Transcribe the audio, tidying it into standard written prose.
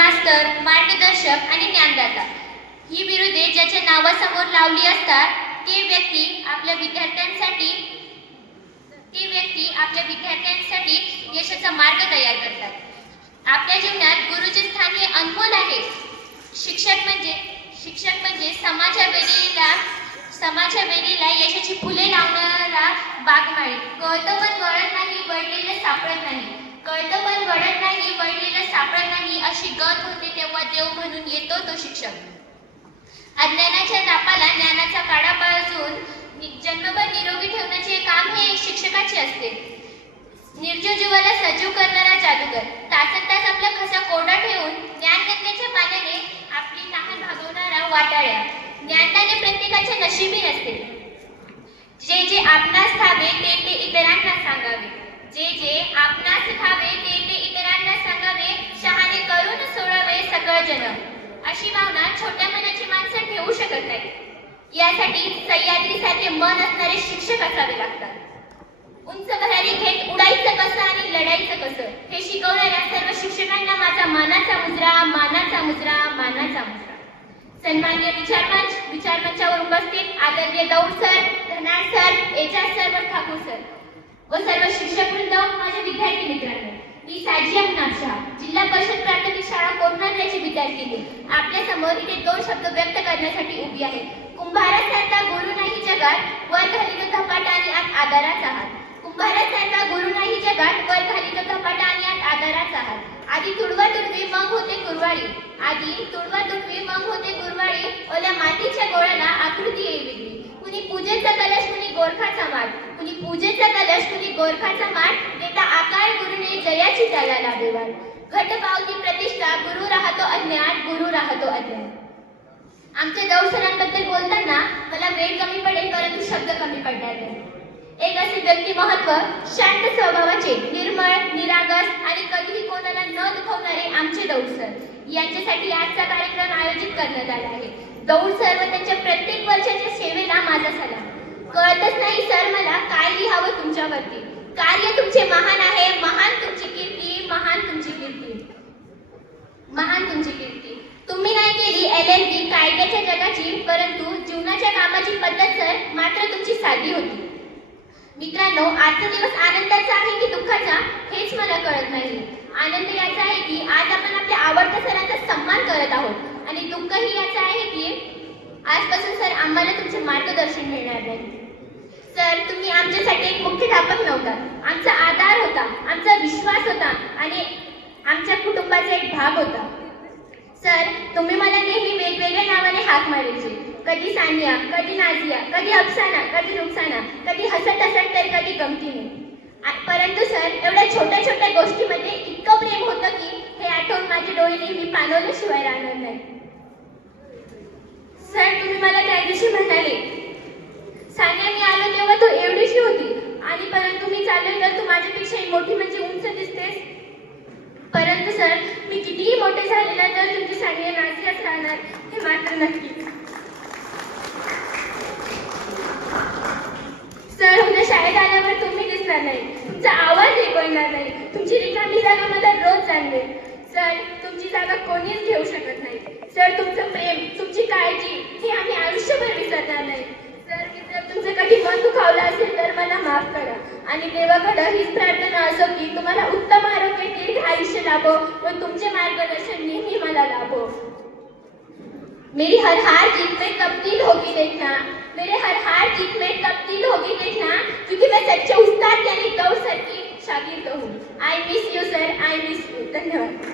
मास्तर, मार्गदर्शक आणि ज्ञानदाता ही बिरुदे ज्याच्या नावासमोर लावली असतात ते व्यक्ती आपल्या विद्यार्थ्यांसाठी यशाचा मार्ग तयार करतात. आपल्या जीवनात गुरुचे स्थान हे अनमोल आहे. शिक्षक म्हणजे समाजाच्या वेलीला यशाची फुले लावणारा बागमाळी. कळतं पण वळत नाही, वळलेलं सापडत नाही अशी गत होते तेव्हा देव म्हणून येतो तो शिक्षक. अज्ञानाच्या तापाला ज्ञानाचा काढा पाजून जन्मभर निरोगी ठेवण्याचे काम हे शिक्षकाचे असते. निर्जीव जीवाला सजीव करणारा जादूगर, तासनतास आपला खसा कोरडा ठेवून ज्ञानगंगेच्या पाण्याने आपली तहान भागवणारा वाटाळ्या. ज्ञानदाने प्रत्येकाच्या नशिबी नसते. जे आपणास ठावे ते इतरांना सांगावे. शहाणे करून सोडावे सकळ जन. अशी भावना छोट्या मनाची माणसं ठेवू शकत नाही. यासाठी सह्याद्रीसारखे मन असणारे शिक्षक असावे लागतात. उंच भरारी घेत उडायचं कसं आणि लढायचं कसं हे शिकवणाऱ्या सर्व शिक्षकांना माझा मानाचा मुजरा. सन्माननीय विचारमंचावर उपस्थित आदरणीय दौड sir, Dhanar sir, Ejaz sir व ठाकूर सर व सर्व शिक्षक वृंद, माझे विद्यार्थी मित्रांनो, मी साजिया मुनाफशाह, जिल्हा परिषद प्राथमिक शाळा कोकणाची विद्यार्थिनी, आपल्या समोर इथे दोन शब्द व्यक्त करण्यासाठी उभी आहे. कुंभारासारखा गुरु नाही जगात, वर घालीतो धपाटा आणि आत आधाराचा हात. कुंभारासारखा गुरु नाही जगात, वर घालीतो धपाटा आणि आत आधाराचा हात. आधी तुडवा तुडवी मग होते गुरवाळी. ओल्या मातीच्या गोळ्याला आकृती येई वेगळी. कुणी पूजेचा कलश, कुणी गोरखाचा माठ, देता आकार गुरुने जयाची त्याला लाभेवार. घट पावती प्रतिष्ठा, गुरु राहतो अज्ञात. आमच्या दौड सरांबद्दल बोलताना मला वेळ कमी पडेल, परंतु शब्द कमी पडणार नाही. एक असे व्यक्तिमत्व, शांत स्वभावाचे, निर्मळ, निरागस आणि कधीही कोणाला न दुखवणारे आमचे दौड सर. यांच्यासाठी आजचा कार्यक्रम आयोजित करण्यात आला आहे. दौड सर व त्यांच्या प्रत्येक वर्षाच्या सेवेला माझा सलाम. कळतच नाही सर मला काय लिहावं तुमच्यावरती. कार्य तुमचे महान आहे, महान तुमची कीर्ती. तुम्ही नाही केली LLB कायद्याच्या जगाची, परंतु जीवनाच्या कामाची पद्धत सर मात्र तुमची साधी होती. मित्रांनो, आजचा दिवस आनंदाचा आहे की दुःखाचा हेच मला कळत नाही. आनंद याचा आहे की आज आपण आपल्या आवडत्या सरांचा सन्मान करत आहोत आणि दुःखही याचा आहे की आजपासून सर आम्हाला तुमचे मार्गदर्शन मिळणार नाही. सर, तुम्ही आमच्यासाठी एक मुख्याध्यापक नव्हता, आमचा आधार होता, आमचा विश्वास होता आणि आमच्या कुटुंबाचा एक भाग होता. सर, तुम्ही मला नेहमी वेगवेगळ्या नावाने हाक मारायचे. कधी सानिया, कधी नाझिया, कधी अफसाना, कधी रुखसाना, कधी हसत तर कधी गमतीने. परंतु सर, एवढ्या छोट्या छोट्या गोष्टीमध्ये इतकं प्रेम होतं की हे आठवून माझे डोळे नेहमी पाणवल्याशिवाय राहणार नाही. सर, तुम्ही मला त्या दिवशी म्हणाले, सानिया मी आलो तेव्हा तू एवढीशी होती आणि परंतु मी चालले तर तू माझ्यापेक्षाही मोठी म्हणजे उंच दिसतेस. परंतु सर, मी कितीही मोठे झाले ना तर तुमची सानिया नाझियाच राहणार हे मात्र नक्की. सर, उद्या शाळेत आल्यावर तुम्ही दिसणार नाही, तुमचा आवाज ऐकवणार नाही, तुमची रिकामी जागा मला रोज जाणवेल. सर, तुमची जागा कोणीच घेऊ शकत नाही. सर, तुमचं प्रेम, तुमची काळजी हे आम्ही आयुष्यभर विसरणार नाही. सर, जर तुमचं कधी मन दुखावलं असेल तर मला माफ करा आणि देवाकडं हीच प्रार्थना असो की तुम्हाला उत्तम आरोग्य, दीर्घ आयुष्य लाभो व तुमचे मार्गदर्शन नेहमी मला लाभो. मेरी हर हार जीत में तब्दील होगी देखना, क्योंकि मैं सच्चे उस्ताद यानी दौड़ सर की शागिर्द हूँ. I miss you sir, I miss you. धन्यवाद.